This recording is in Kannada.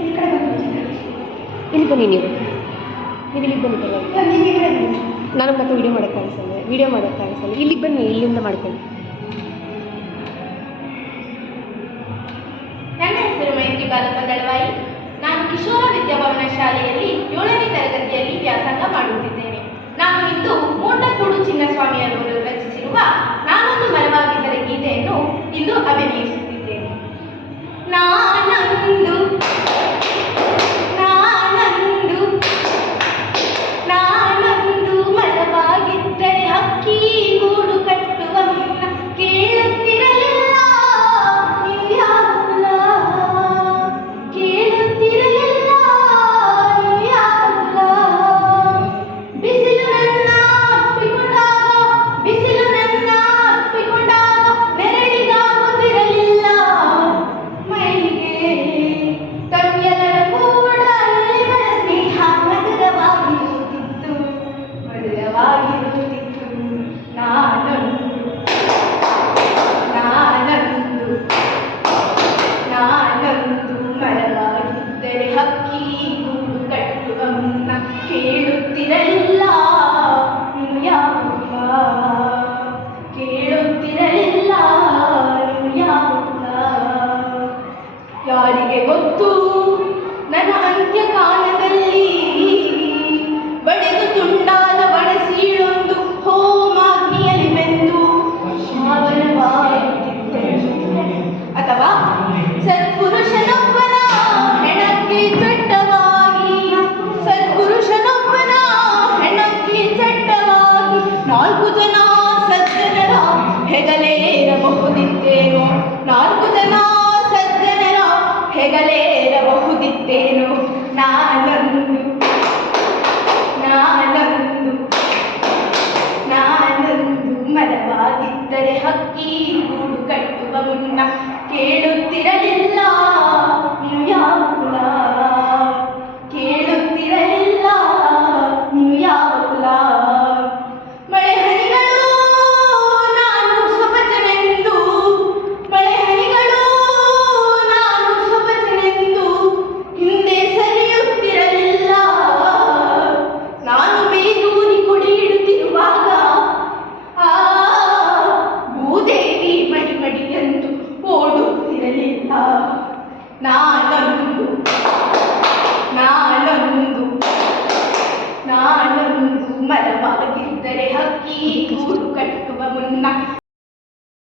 ಇಲ್ಲಿ ಕಡೆ ಬಂದು ಇಲ್ಲಿ ಬನ್ನಿ ನೀವು. ನೀವು ನಾನು ಮತ್ತೆ ವಿಡಿಯೋ ಮಾಡೋ ಅನಿಸಲ್ಲ ವಿಡಿಯೋ ಮಾಡೋಕೆ ಅನಿಸಲ್ಲ ಇಲ್ಲಿ ಬನ್ನಿ ಇಲ್ಲಿಂದ ಮಾಡ್ಕೊಳ್ಳಿ. ನನ್ನ ಹೆಸರು ಮೈತ್ರಿ ಬಾಲಪ್ಪ ದಳವಾಯಿ. ಕೇಳುತ್ತಿರಲಿಲ್ಲಾರು ಯಾರನ್ನ ಯಾರಿಗೆ ಗೊತ್ತು? ನನ್ನ ಅಂತ್ಯಕಾಲ ಹೆಗಲೇರಬಹುದಿತ್ತೇನೋ ನಾಲ್ಕು ಜನ ಸಜ್ಜನರ ಹೆಗಲೇರಬಹುದಿತ್ತೇನೋ? ನಾನಂದು ನಾನಂದು ನಾನಂದು ಮರವಾಗಿದ್ದರೆ ಹಕ್ಕಿ ಗೂಡು ಕಟ್ಟುವ ಮುನ್ನ ಕೇಳುತ್ತಿರಲಿ